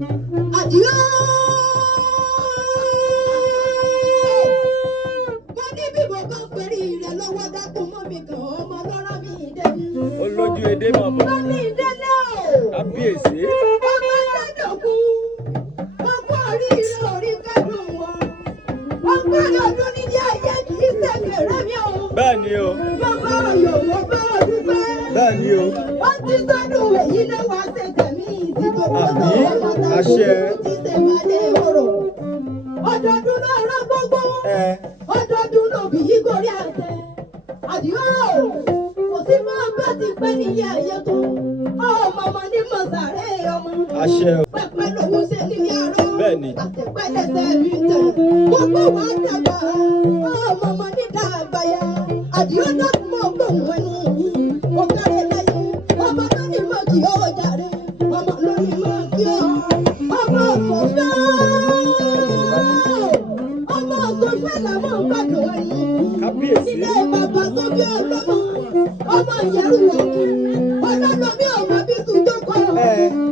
Àdìó. Mo ní bí mo bá pẹ̀rí rẹ̀ lọ́wọ́ dákun mọ́ mi kàn ọmọ lọ́rọ̀ mi délé. Olójú edé mọ̀ bọ̀. Mọ́ mi délé o. Kábíyèsí. Ọmọ Sádòkú. Ọmọ oríire orí kẹ́dùn wọn. Ọmọ ọdún nílé ayé kì í ṣèkèrè mi o. Bẹ́ẹ̀ ni o. Mo bá ọyọ̀ mo bá ọdún pẹ́. Bẹ́ẹ̀ ni o. Ó ti sọ́dún èyí ló wá ṣe tẹ̀mí ìdìbò gbọ́dọ̀ ọmọ àṣẹ. ti ṣèwádé orò. Ọdọọdún ló rán gbogbo. Ọdọọdún ló bí gorí àtẹ. Àdìó kò sí mọ́ bá ti pẹ́ níyà ayé tó. Ọmọ ọmọ ní mọ̀sàrẹ́ ọmọ. Àṣẹ o. Pẹpẹ lòun ṣe ní yàrá. Bẹ́ẹ̀ ni. Àtẹ̀pẹ́ lẹ́sẹ̀ rí tẹ̀. Gbogbo wa dàgbà. Ọmọ ọmọ ní dàgbà ya. Àdìó dákun mọ́ gbóhùn ẹnu mi. Mo kárẹ̀ láyé. Ọmọ lórí mọ́ kí ó jàre. Ọmọ lórí mọ́ kí ó. Ọmọ ọ̀fọ̀fẹ́. Ọmọ ọ̀fọ̀fẹ́ làwọn gbàdùn ẹnu. Kábíyèsí. Ilé bàbá tó bí ọlọ́mọ. Ọmọ ìyẹ̀rù òkè. Ọlọ́lọ́ bí ọmọ bí tuntun kọ́.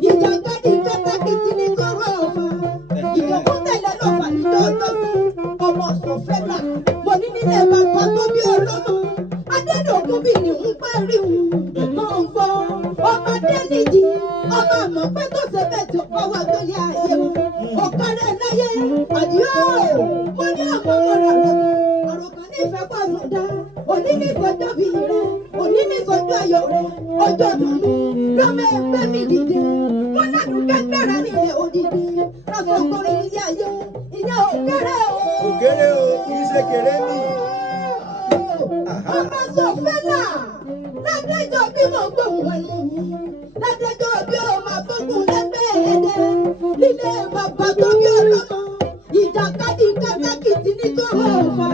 Ìjàkadì kẹ́tàkìtì ní kọ́rọ́ ọ̀fà. Ìjọba tẹ̀lé lọ́fà ní dọ́dọ́sí. Ọmọ ọ̀fọ̀fẹ́ là. Mo ní nílé bàbá tó bí ọlọ́mọ. Adédọ̀kun bí ní ń parí òun. Mọ̀ ń gbọ́. Ọmọdé nìjì. Ọmọ àmọ́ pé tó ṣe bẹ́ẹ̀ tó kọ́ wá gbélé ayé wọn. Ọ̀kadà láyé. Àdìó. Mo ní àmọ́ wọn rà lọ́kàn. Àròkàn nífẹ̀ẹ́ pọ̀ sọ̀dá. Òní ní sọ́jọ́ bí rẹ̀. Òní ní sọ́jọ́ ayọ̀ rẹ̀. Ọjọ́ dùnú. Lọ́mọ ẹgbẹ́ mi dìde. Wọ́n ládùn kẹ́kẹ́rẹ́ nílé òdìdí. Lọ́sọ̀kùnrin ilé ayé. Ìyá òkèrè o. Òkèrè o, kì í ṣe kéré mi. Ọmọ Sọfẹ́là. Ládẹ́jọ́ bí mo gbóhùn ẹnu mi. Ládẹ́jọ́ bí o máa gbógun lẹ́gbẹ́ ẹ̀dẹ́. Nílé bàbá tó bí ọlọ́mọ. Ìjàkadì kẹ́tàkìtì ní kọ́rọ̀ ọ̀fà.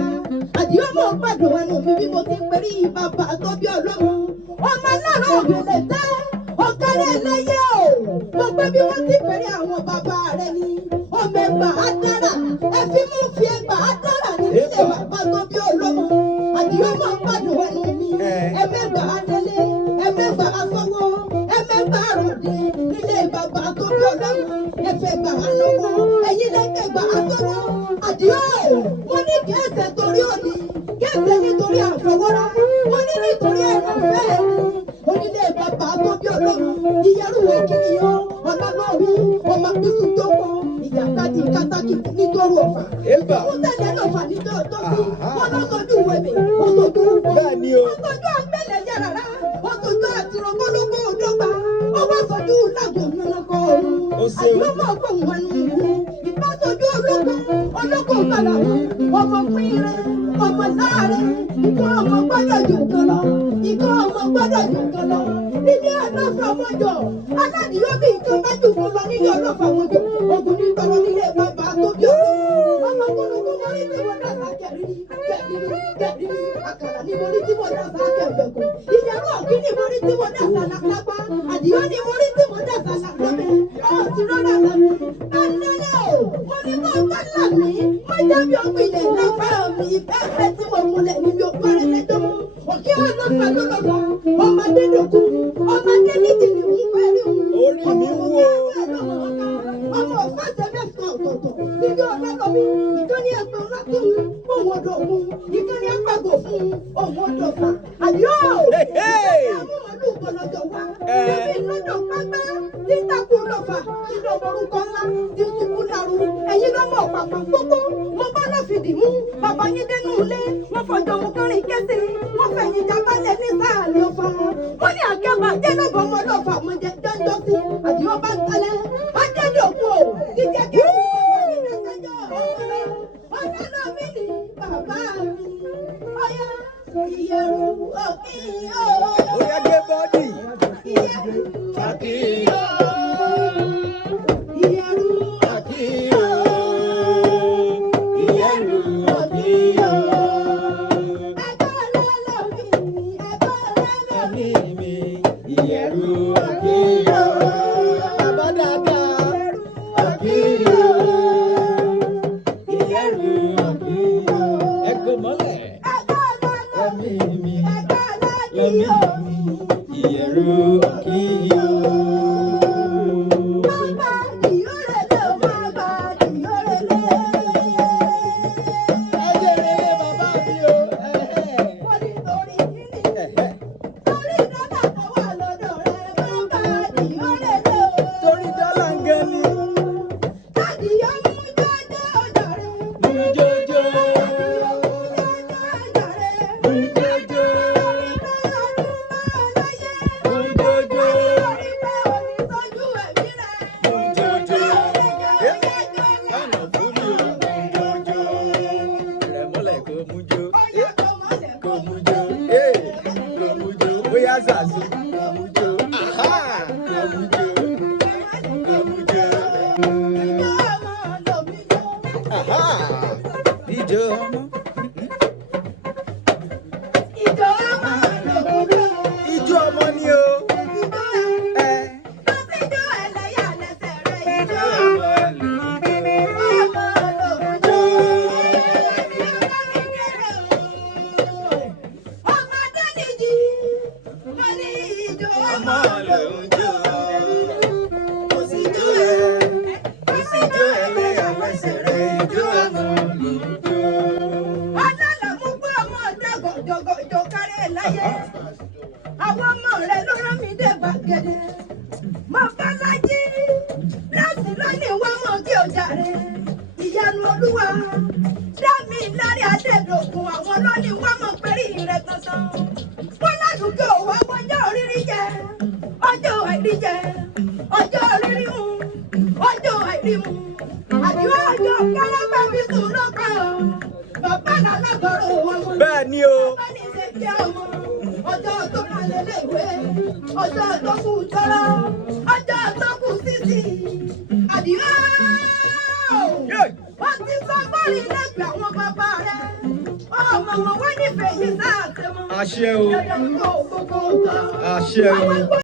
Àdìó mọ̀ gbàdùn ẹnu mi bí mo ti perí bàbá tó bí ọlọ́mọ. Ọmọ aláàárọ̀ òbílẹ̀ tẹ́. Ọ̀kẹ́rẹ́ ẹlẹ́yẹ o. Mo gbé bí wọ́n ti perí àwọn bàbá rẹ̀ ni. Ọmọ ẹgbà á dára. Ẹ fi mú fi ẹgbà á dára ní nílé bàbá tó bí ọlọ́mọ. Àdìó mọ̀ gbàdùn ẹnu mi. Ẹmẹ́gbà á délé. Ẹmẹ́gbà á fọwọ́. Ẹmẹ́gbà á ròde. Nílé bàbá tó bí ọlọ́mọ. Ẹfẹ̀ gbà á lọ́wọ́. Ẹ̀yin lẹ́kẹ̀gbà á sọ́wọ́. Àdìó mo ní kẹ́sẹ̀ torí òní. Kẹ́sẹ̀ nítorí àfọwọ́rá. Mo ní nítorí ẹ̀rọ fẹ́ẹ̀ ni. Onílé bàbá tó bí ọlọ́mọ. Ìyẹ́rù òkìní yọ. Ọlọ́lọ́rù. Ọmọ bísú tó kọ. Ìjàkadì kátàkìtì nítorí ọ̀fà. Mo tẹ̀lé lọ́fà nítorí tọ́sí. Wọ́n lọ sọ́jú wẹ̀mí. Wọ́n sọ́jú rúgbó. Bẹ́ẹ̀ ni o. Wọ́n sọ́jú àgbẹ̀lẹ̀ yàrá. Wọ́n sọ́jú àtìrọ̀gbọ́lógún òdọ́gba. Wọ́n sọ́jú lágùn nínúkọ̀ ọ̀run. Àdìó mọ̀ gbóhùn ẹnu mi. Ìbá sọ́jú ológun. Ológun kàlà wọn. Ọmọ pínrin. Ọmọ láàrin. Ìkọ́ ọmọ gbọ́dọ̀ jù kan lọ. Ìkọ́ ọmọ gbọ́dọ̀ jù kan lọ. Nílé ọlọ́fà mọ́jọ. Aládìó bí nǹkan bá jù kan lọ nílé ọlọ́fà mọ́jọ. Ogun ní tọrọ nílé bàbá tó bí ọlọ́run. Ọmọ kúrúkú mo rí tí mo dá sá kẹrìírí. Kẹrìírí. Àkàrà ni mo rí tí mo dá sá kẹrìírí. Ìyẹ̀rù ọ̀kí ni mo rí tí mo dá sá lápá. Àdìó ni mo rí tí mo dá sá lápá. Ọ̀sìn rọ́nà lámì. Àlẹ́lẹ́ o. Mo ní mo bá lámì. Mo jẹ́ bí ọ̀gbìnlẹ̀ lápá mi. Ìfẹ́ tí mo múlẹ̀ ní mi ò parẹ́ lẹ́jọ́. Òkè ọlọ́fà ló lọ́fà. Ọmọdé dòkú. Ọmọdé níjì ni ń pẹ́rí òun. Orí mi wú o. Ọmọ ọ̀fà tẹ̀lé fún ọ̀tọ̀ọ̀tọ̀. Níbi ọ̀lọ́lọ́ mi. Ìkànnì ẹgbẹ́ ńlá fún òun ọ̀dọ̀ òun. Ìkànnì ẹgbàgbọ́ fún òun ọ̀dọ̀ fà. Àdìó. Àwọn ọmọdé ògbọ́lọ́jọ́ wa. Níbi lọ́dọ̀ pápẹ́. Títakù lọ́fà. Nínú orúkọ ńlá. Ti ṣubú dàrú. Ẹ̀yin lọ́mọ pàpà gbogbo. Mo bá lọ́ fìdí mú. Bàbá yín dénú ilé. Wọ́n fọjọ́ mu kọrin kẹ́sì. Wọ́n fẹ̀yìn jabalẹ̀ ní sáàlì ọ̀fà. Wọ́n ní àkẹ́bà jẹ́ lọ́bọ̀ ọmọ lọ́fà. Mo jẹ jọ́jọ́ sí. Àdìó bá ń tẹ́lẹ̀. Adédè òkú o. Jíjẹ́ kí ọ̀nà mi ni bàbá mi. Ọ̀yá ìyẹ̀rù òkì o. Ó yá gbé bọ́dì. Ìyẹ̀rù òkì o. Ìyẹ̀rù òkì o. Ìyẹ̀rù òkì o. Ẹgbẹ́ lọ́lọ́ mi. Ẹgbẹ́ lọ́lọ́ mi. Ìyẹ̀rù òkì o. Bàbá dáadáa. Òkì o. Ìyẹ̀rù òkì o. Ẹgbẹ́ mọ́lẹ̀. Ẹgbẹ́ lọ́lọ́ mi. Ẹ̀mí mi. Ẹgbẹ́ lọ́lọ́ mi. jàre ìyanu olúwa dámì lárí adédọ̀kun àwọn lọ́ní wọ́n mọ̀ pẹ́rí rẹ̀ kankan wọ́n ládùúgbò wá wọ́jọ́ rírí jẹ ọjọ́ àìrí jẹ ọjọ́ rírí mu ọjọ́ àìrí mu àdúrà ọjọ́ kẹlẹ́gbẹ́ fi sùn lọ́kọ̀ bàbá náà lágbọ̀rọ̀ wọn. bẹ́ẹ̀ ni o. bàbá ní ṣe jẹ́ ọmọ ọjọ́ tó kalẹ̀ léwé ọjọ́ tó kù tọ́lọ́ ọjọ́ tó kù sísì àdúrà wọ́n ti sọ bọ́ọ̀lì lẹ́gbẹ̀ẹ́ àwọn bàbá rẹ̀ ọmọ wọn wọ́n nífẹ̀ẹ́ yìí sáà tẹ̀ mọ́. àṣẹ o. dandan kó gbogbo nǹkan. àṣẹ o.